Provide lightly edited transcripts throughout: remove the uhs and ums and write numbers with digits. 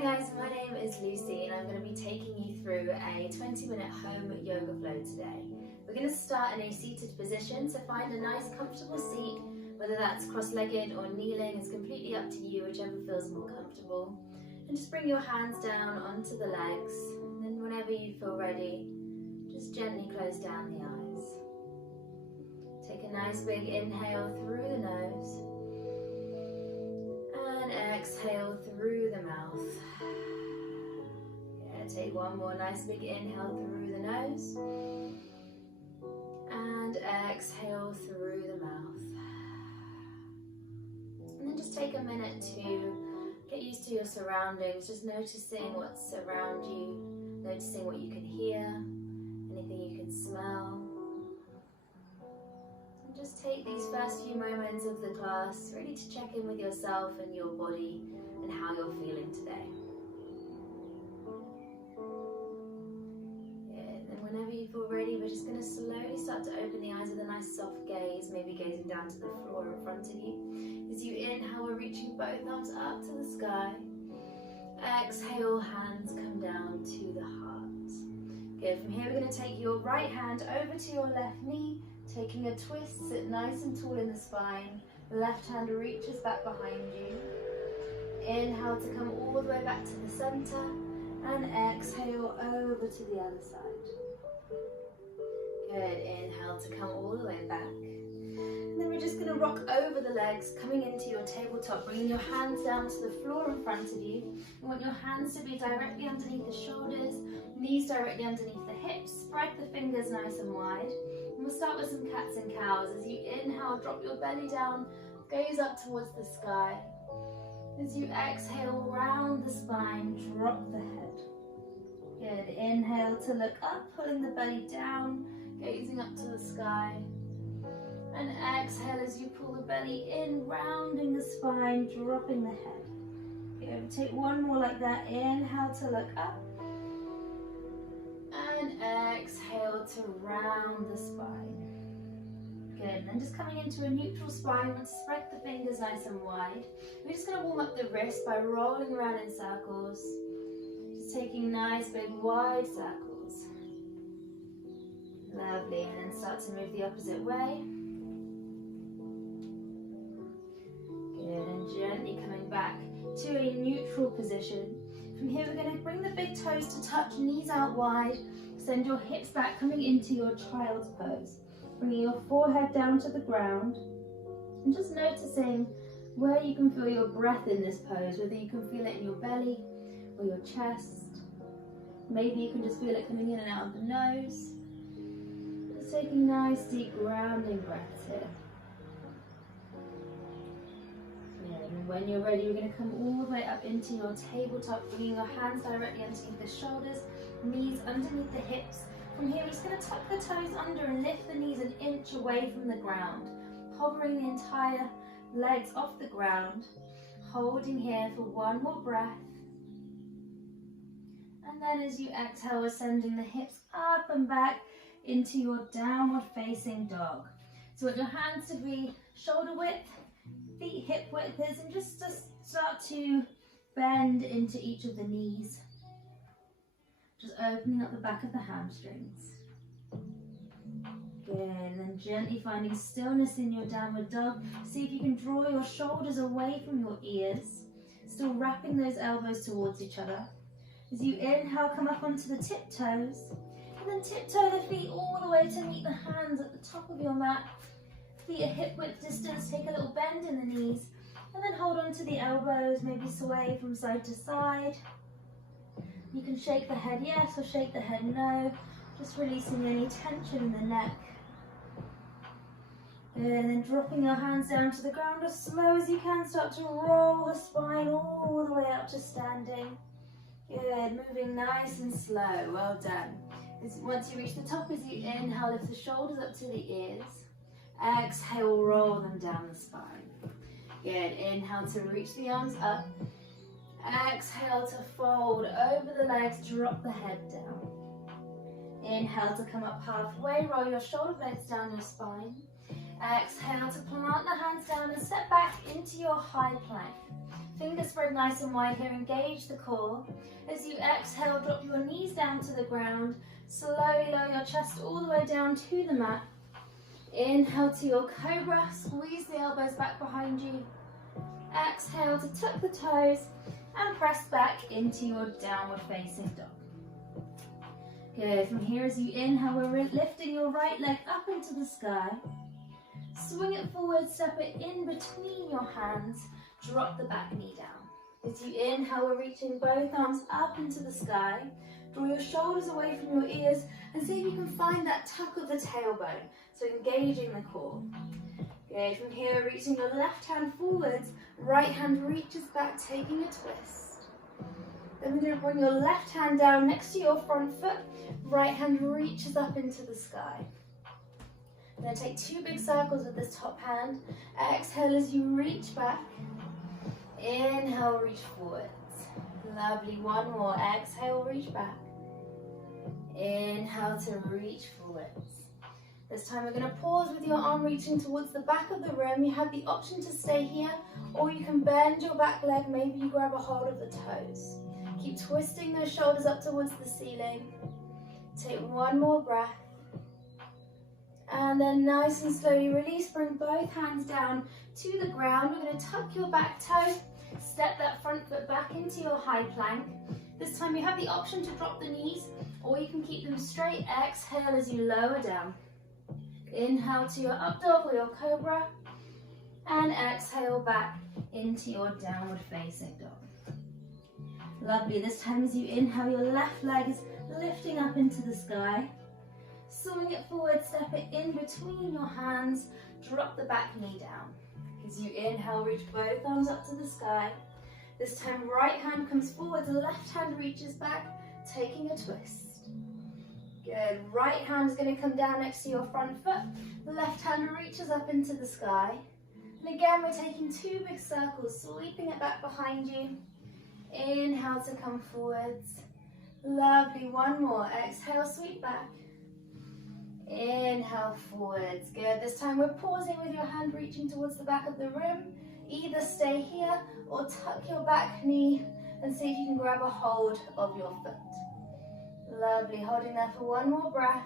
guys, my name is Lucy and I'm going to be taking you through a 20-minute home yoga flow today. We're going to start in a seated position, so find a nice comfortable seat, whether that's cross-legged or kneeling, it's completely up to you, whichever feels more comfortable. And just bring your hands down onto the legs, and then whenever you feel ready, just gently close down the eyes. Take a nice big inhale through the nose. And exhale through the mouth. Yeah, take one more nice big inhale through the nose. And exhale through the mouth. And then just take a minute to get used to your surroundings, just noticing what's around you, noticing what you can hear, anything you can smell. Just take these first few moments of the class really to check in with yourself and your body and how you're feeling today. Good. And whenever you feel ready, we're just going to slowly start to open the eyes with a nice soft gaze, maybe gazing down to the floor in front of you. As you inhale, we're reaching both arms up to the sky. Exhale, hands come down to the heart. Good. From here, we're going to take your right hand over to your left knee. Taking a twist, sit nice and tall in the spine. The left hand reaches back behind you. Inhale to come all the way back to the center. And exhale over to the other side. Good, inhale to come all the way back. And then we're just going to rock over the legs, coming into your tabletop, bringing your hands down to the floor in front of you. You want your hands to be directly underneath the shoulders, knees directly underneath the hips, spread the fingers nice and wide. And we'll start with some cats and cows. As you inhale, drop your belly down, gaze up towards the sky. As you exhale, round the spine, drop the head. Good, inhale to look up, pulling the belly down, gazing up to the sky. And exhale as you pull the belly in, rounding the spine, dropping the head. Good, take one more like that. Inhale to look up. And exhale to round the spine. Good, and then just coming into a neutral spine, let's spread the fingers nice and wide. We're just going to warm up the wrist by rolling around in circles. Just taking nice big wide circles. Lovely, and then start to move the opposite way. Good, and gently coming back to a neutral position. From here, we're going to bring the big toes to touch, knees out wide. Send your hips back, coming into your child's pose. Bringing your forehead down to the ground. And just noticing where you can feel your breath in this pose, whether you can feel it in your belly or your chest. Maybe you can just feel it coming in and out of the nose. Just taking nice, deep, grounding breaths here. And when you're ready, you're going to come all the way up into your tabletop, bringing your hands directly underneath the shoulders, knees underneath the hips. From here, we're just going to tuck the toes under and lift the knees an inch away from the ground, hovering the entire legs off the ground, holding here for one more breath. And then as you exhale, we're sending the hips up and back into your downward facing dog. So you want your hands to be shoulder width, feet hip width, and just to start to bend into each of the knees. Just opening up the back of the hamstrings. Good, and then gently finding stillness in your downward dog. See if you can draw your shoulders away from your ears, still wrapping those elbows towards each other. As you inhale, come up onto the tiptoes, and then tiptoe the feet all the way to meet the hands at the top of your mat. Feet at hip width distance, take a little bend in the knees, and then hold on to the elbows, maybe sway from side to side. You can shake the head yes or shake the head no, just releasing any tension in the neck. Good, and then dropping your hands down to the ground as slow as you can, start to roll the spine all the way up to standing. Good, moving nice and slow, well done. Once you reach the top, as you inhale, lift the shoulders up to the ears. Exhale, roll them down the spine. Good, inhale to reach the arms up. Exhale to fold over the legs, drop the head down. Inhale to come up halfway, roll your shoulder blades down your spine. Exhale to plant the hands down and step back into your high plank. Fingers spread nice and wide here, engage the core. As you exhale, drop your knees down to the ground. Slowly lower your chest all the way down to the mat. Inhale to your cobra, squeeze the elbows back behind you. Exhale to tuck the toes and press back into your downward facing dog. Good, from here as you inhale, we're lifting your right leg up into the sky. Swing it forward, step it in between your hands, drop the back knee down. As you inhale, we're reaching both arms up into the sky. Draw your shoulders away from your ears and see if you can find that tuck of the tailbone, so engaging the core. Good, from here, reaching your left hand forwards, right hand reaches back, taking a twist. Then we're going to bring your left hand down next to your front foot, right hand reaches up into the sky. Then take 2 big circles with this top hand. Exhale as you reach back. Inhale, reach forwards. Lovely, one more. Exhale, reach back. Inhale to reach forwards. This time we're going to pause with your arm reaching towards the back of the room. You have the option to stay here, or you can bend your back leg. Maybe you grab a hold of the toes. Keep twisting those shoulders up towards the ceiling. Take one more breath. And then nice and slowly release, bring both hands down to the ground. We're going to tuck your back toe, step that front foot back into your high plank. This time you have the option to drop the knees, or you can keep them straight. Exhale as you lower down. Inhale to your up dog or your cobra, and exhale back into your downward facing dog. Lovely, this time as you inhale, your left leg is lifting up into the sky. Swing it forward, step it in between your hands, drop the back knee down. As you inhale, reach both arms up to the sky. This time right hand comes forward, the left hand reaches back, taking a twist. Good, right hand is going to come down next to your front foot, the left hand reaches up into the sky. And again, we're taking 2 big circles, sweeping it back behind you. Inhale to come forwards. Lovely, one more. Exhale, sweep back. Inhale forwards. Good. This time we're pausing with your hand reaching towards the back of the room. Either stay here or tuck your back knee and see if you can grab a hold of your foot. Lovely. Holding there for one more breath.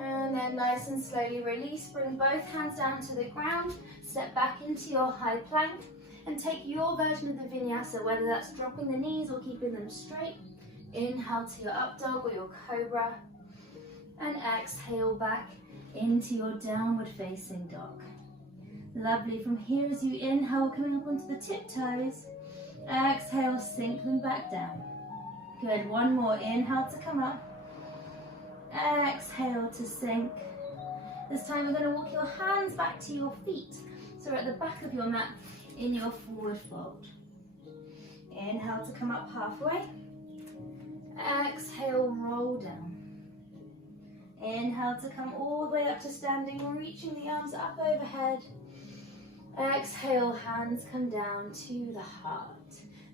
And then nice and slowly release. Bring both hands down to the ground. Step back into your high plank and take your version of the vinyasa, whether that's dropping the knees or keeping them straight. Inhale to your up dog or your cobra. And exhale back into your downward facing dog. Lovely, from here as you inhale, coming up onto the tiptoes. Exhale, sink them back down. Good, one more, inhale to come up. Exhale to sink. This time we're going to walk your hands back to your feet. So we're at the back of your mat in your forward fold. Inhale to come up halfway. Exhale, roll down. Inhale to come all the way up to standing, reaching the arms up overhead. Exhale, hands come down to the heart.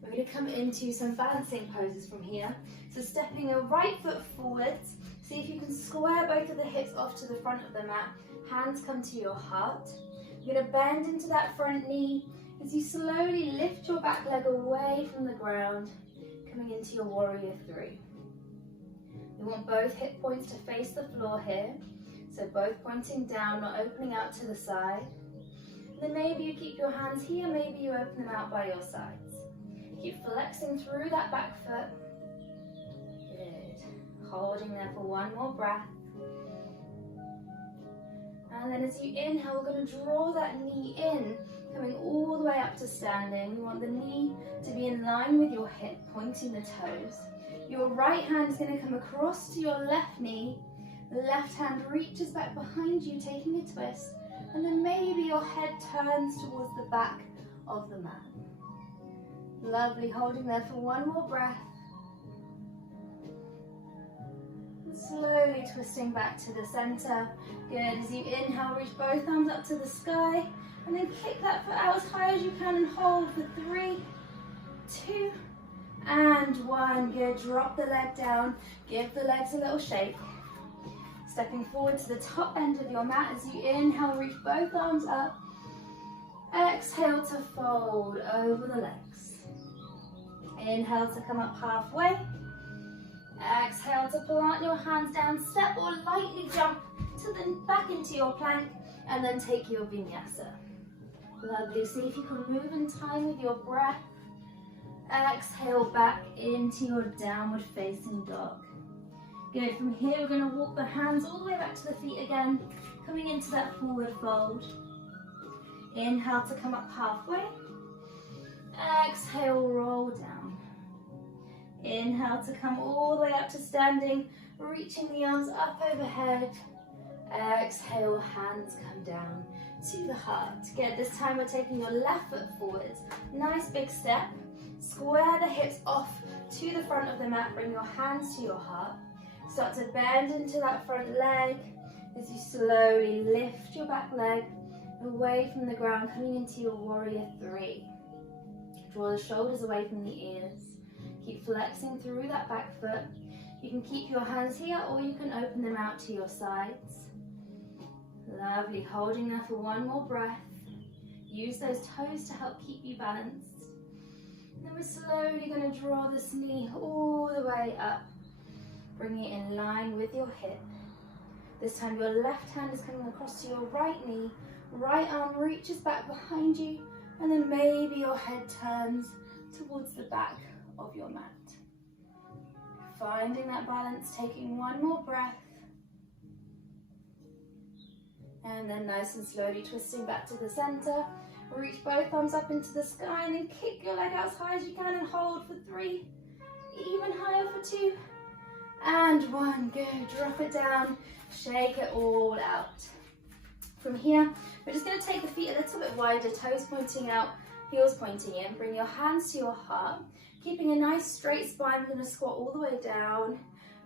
We're going to come into some balancing poses from here. So stepping your right foot forwards. See if you can square both of the hips off to the front of the mat. Hands come to your heart. You're going to bend into that front knee as you slowly lift your back leg away from the ground, coming into your warrior 3. We want both hip points to face the floor here. So both pointing down, not opening out to the side. And then maybe you keep your hands here, maybe you open them out by your sides. Keep flexing through that back foot. Good. Holding there for one more breath. And then as you inhale, we're going to draw that knee in, coming all the way up to standing. We want the knee to be in line with your hip, pointing the toes. Your right hand is going to come across to your left knee. The left hand reaches back behind you, taking a twist. And then maybe your head turns towards the back of the mat. Lovely, holding there for one more breath. And slowly twisting back to the center. Good, as you inhale, reach both arms up to the sky. And then kick that foot out as high as you can and hold for 3, 2, and 1. Good, drop the leg down. Give the legs a little shake. Stepping forward to the top end of your mat as you inhale, reach both arms up. Exhale to fold over the legs. Inhale to come up halfway. Exhale to plant your hands down, step or lightly jump to the back into your plank, and then take your vinyasa. Lovely. See if you can move in time with your breath. Exhale back into your downward facing dog. Good. From here, we're going to walk the hands all the way back to the feet again, coming into that forward fold. Inhale to come up halfway. Exhale, roll down. Inhale to come all the way up to standing, reaching the arms up overhead. Exhale, hands come down to the heart. Good. This time we're taking your left foot forwards. Nice big step. Square the hips off to the front of the mat. Bring your hands to your heart. Start to bend into that front leg as you slowly lift your back leg away from the ground, coming into your warrior three. Draw the shoulders away from the ears. Keep flexing through that back foot. You can keep your hands here or you can open them out to your sides. Lovely, holding there for one more breath. Use those toes to help keep you balanced. And then we're slowly going to draw this knee all the way up, bringing it in line with your hip. This time your left hand is coming across to your right knee, right arm reaches back behind you, and then maybe your head turns towards the back of your mat. Finding that balance, taking one more breath. And then nice and slowly twisting back to the center. Reach both arms up into the sky and then kick your leg out as high as you can and hold for 3. Even higher for 2. And 1. Good. Drop it down. Shake it all out. From here, we're just going to take the feet a little bit wider, toes pointing out, heels pointing in. Bring your hands to your heart. Keeping a nice straight spine, we're going to squat all the way down,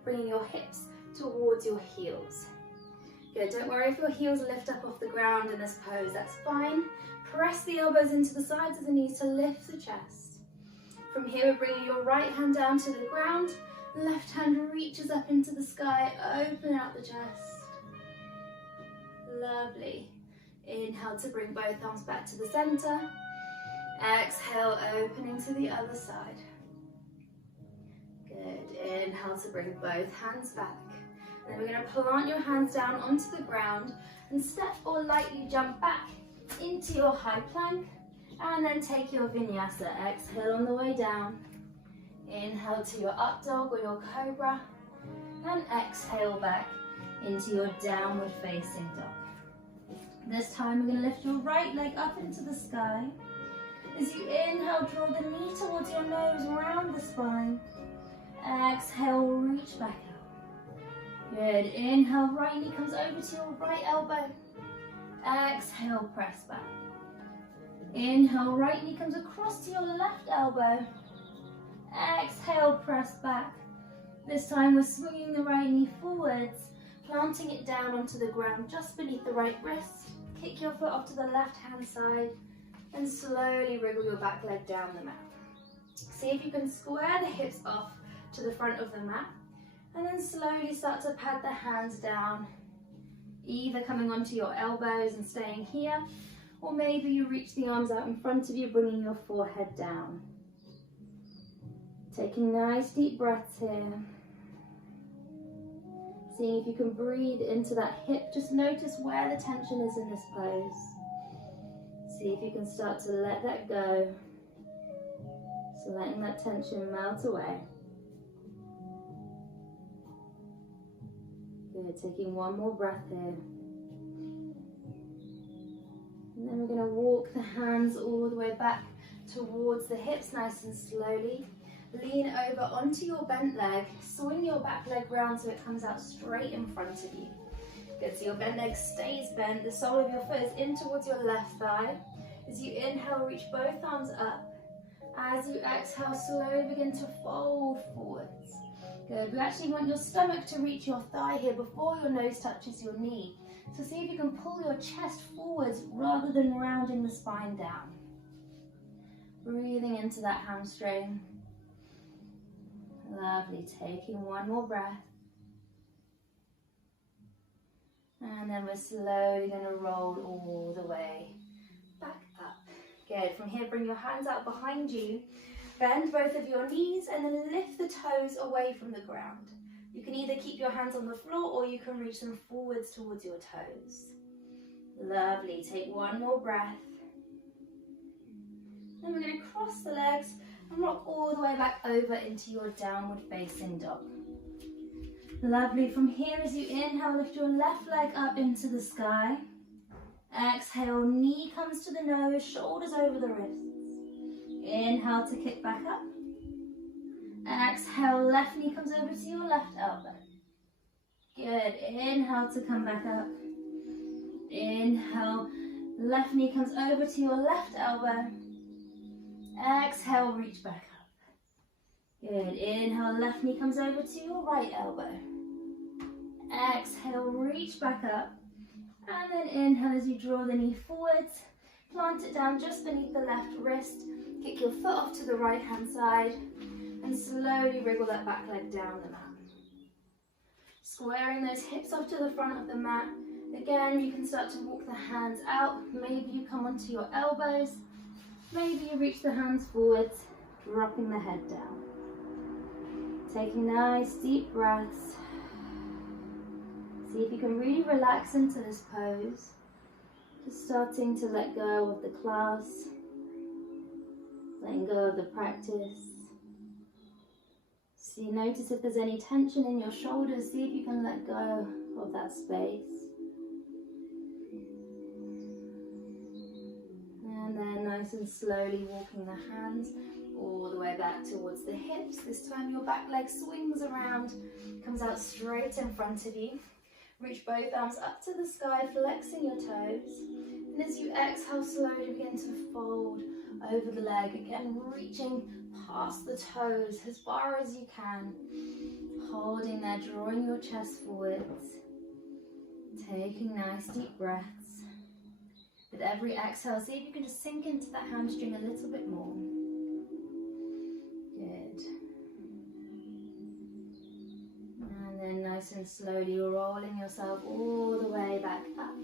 bringing your hips towards your heels. Good, don't worry if your heels lift up off the ground in this pose, that's fine. Press the elbows into the sides of the knees to lift the chest. From here, we're bringing your right hand down to the ground, left hand reaches up into the sky, open out the chest. Lovely. Inhale to bring both arms back to the center. Exhale, opening to the other side. Good. Inhale to bring both hands back. Then we're going to plant your hands down onto the ground and step or lightly jump back into your high plank. And then take your vinyasa. Exhale on the way down. Inhale to your up dog or your cobra. And exhale back into your downward facing dog. This time we're going to lift your right leg up into the sky. As you inhale, draw the knee towards your nose, round the spine. Exhale, reach back out. Good. Inhale, right knee comes over to your right elbow. Exhale, press back. Inhale, right knee comes across to your left elbow. Exhale, press back. This time we're swinging the right knee forwards, planting it down onto the ground just beneath the right wrist. Kick your foot off to the left hand side and slowly wriggle your back leg down the mat. See if you can square the hips off to the front of the mat and then slowly start to pad the hands down, either coming onto your elbows and staying here, or maybe you reach the arms out in front of you, bringing your forehead down. Taking nice deep breaths here. Seeing if you can breathe into that hip. Just notice where the tension is in this pose. See if you can start to let that go. So letting that tension melt away. Good, taking one more breath here. And then we're going to walk the hands all the way back towards the hips, nice and slowly. Lean over onto your bent leg, swing your back leg round so it comes out straight in front of you. Good, so your bent leg stays bent, the sole of your foot is in towards your left thigh. As you inhale, reach both arms up. As you exhale, slowly begin to fold forwards. Good, we actually want your stomach to reach your thigh here before your nose touches your knee. So see if you can pull your chest forwards rather than rounding the spine down. Breathing into that hamstring. Lovely, taking one more breath. And then we're slowly going to roll all the way back up. Good. From here, bring your hands out behind you. Bend both of your knees and then lift the toes away from the ground. You can either keep your hands on the floor or you can reach them forwards towards your toes. Lovely. Take one more breath. Then we're going to cross the legs and rock all the way back over into your downward facing dog. Lovely. From here, as you inhale, lift your left leg up into the sky. Exhale, knee comes to the nose, shoulders over the wrists. Inhale to kick back up. Exhale, left knee comes over to your left elbow. Good. Inhale to come back up. Inhale, left knee comes over to your left elbow. Exhale, reach back up. Good. Inhale, left knee comes over to your right elbow. Exhale, reach back up. And then inhale as you draw the knee forwards. Plant it down just beneath the left wrist. Kick your foot off to the right hand side. And slowly wriggle that back leg down the mat. Squaring those hips off to the front of the mat. Again, you can start to walk the hands out. Maybe you come onto your elbows. Maybe you reach the hands forwards, dropping the head down. Taking nice deep breaths. See if you can really relax into this pose. Just starting to let go of the class. Letting go of the practice. So you notice if there's any tension in your shoulders, see if you can let go of that space. And then nice and slowly walking the hands all the way back towards the hips. This time your back leg swings around, comes out straight in front of you. Reach both arms up to the sky, flexing your toes. And as you exhale, slowly begin to fold over the leg. Again, reaching past the toes as far as you can. Holding there, drawing your chest forwards. Taking nice deep breaths. With every exhale, see if you can just sink into that hamstring a little bit more. Good. And then nice and slowly rolling yourself all the way back up.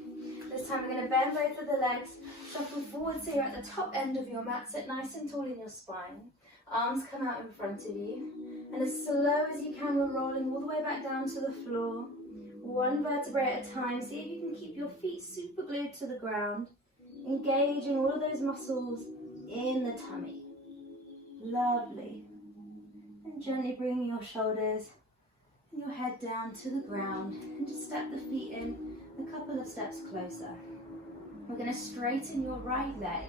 This time we're going to bend both of the legs, shuffle forwards here at the top end of your mat, sit nice and tall in your spine. Arms come out in front of you. And as slow as you can, we're rolling all the way back down to the floor. One vertebrae at a time. See if you can keep your feet super glued to the ground. Engaging all of those muscles in the tummy. Lovely. And gently bringing your shoulders and your head down to the ground. And just step the feet in a couple of steps closer. We're going to straighten your right leg.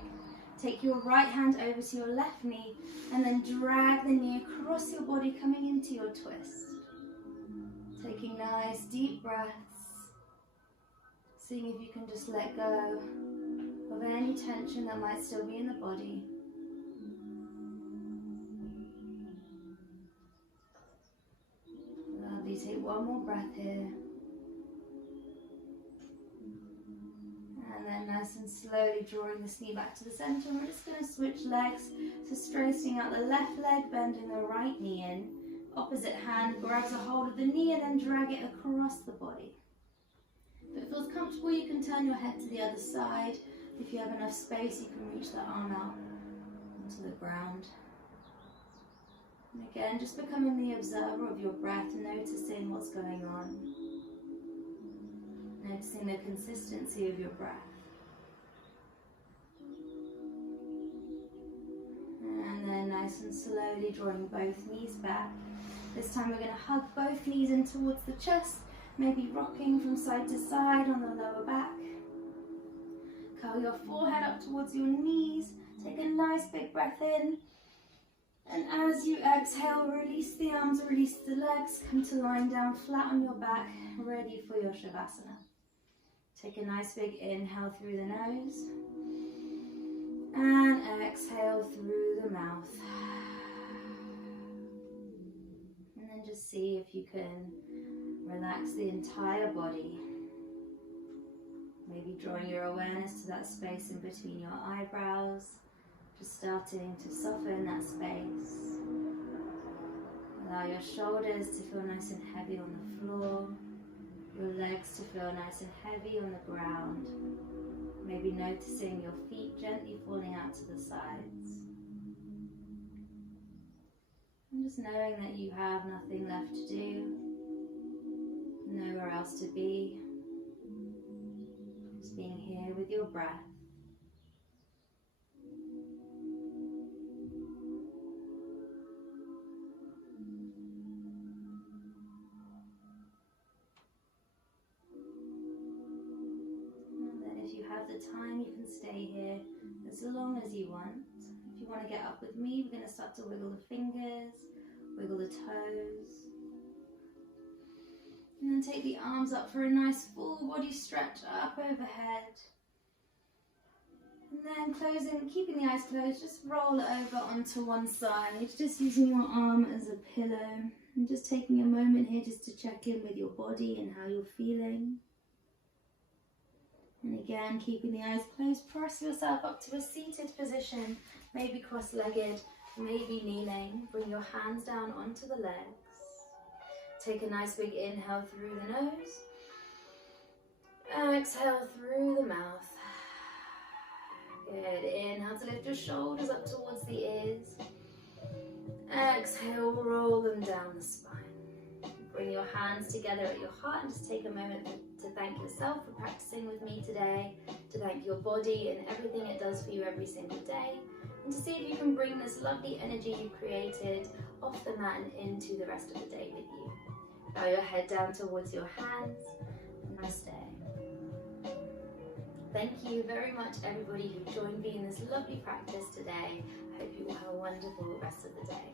Take your right hand over to your left knee and then drag the knee across your body, coming into your twist. Taking nice deep breaths. Seeing if you can just let go of any tension that might still be in the body. Lovely. Take one more breath here. And then nice and slowly drawing this knee back to the center. We're just going to switch legs. So straightening out the left leg, bending the right knee in. Opposite hand grabs a hold of the knee and then drag it across the body. If it feels comfortable, you can turn your head to the other side. If you have enough space, you can reach the arm out onto the ground. And again, just becoming the observer of your breath, noticing what's going on. Noticing the consistency of your breath. And then nice and slowly drawing both knees back. This time we're going to hug both knees in towards the chest, maybe rocking from side to side on the lower back. Curl your forehead up towards your knees. Take a nice big breath in. And as you exhale, release the arms, release the legs. Come to lying down flat on your back, ready for your Shavasana. Take a nice big inhale through the nose. And exhale through the mouth. And then just see if you can relax the entire body. Maybe drawing your awareness to that space in between your eyebrows. Just starting to soften that space. Allow your shoulders to feel nice and heavy on the floor. Your legs to feel nice and heavy on the ground. Maybe noticing your feet gently falling out to the sides. And just knowing that you have nothing left to do, nowhere else to be. Just being here with your breath. And then if you have the time, you can stay here as long as you want. If you want to get up with me, we're going to start to wiggle the fingers, wiggle the toes. And then take the arms up for a nice full body stretch up overhead. And then closing, keeping the eyes closed, just roll it over onto one side, just using your arm as a pillow. And just taking a moment here just to check in with your body and how you're feeling. And again, keeping the eyes closed, press yourself up to a seated position, maybe cross-legged, maybe kneeling. Bring your hands down onto the legs. Take a nice big inhale through the nose. Exhale through the mouth. Good. Inhale to lift your shoulders up towards the ears. Exhale, roll them down the spine. Bring your hands together at your heart and just take a moment to thank yourself for practicing with me today, to thank your body and everything it does for you every single day, and to see if you can bring this lovely energy you've created off the mat and into the rest of the day with you. Bow your head down towards your hands. Namaste. Thank you very much, everybody who joined me in this lovely practice today. I hope you will have a wonderful rest of the day.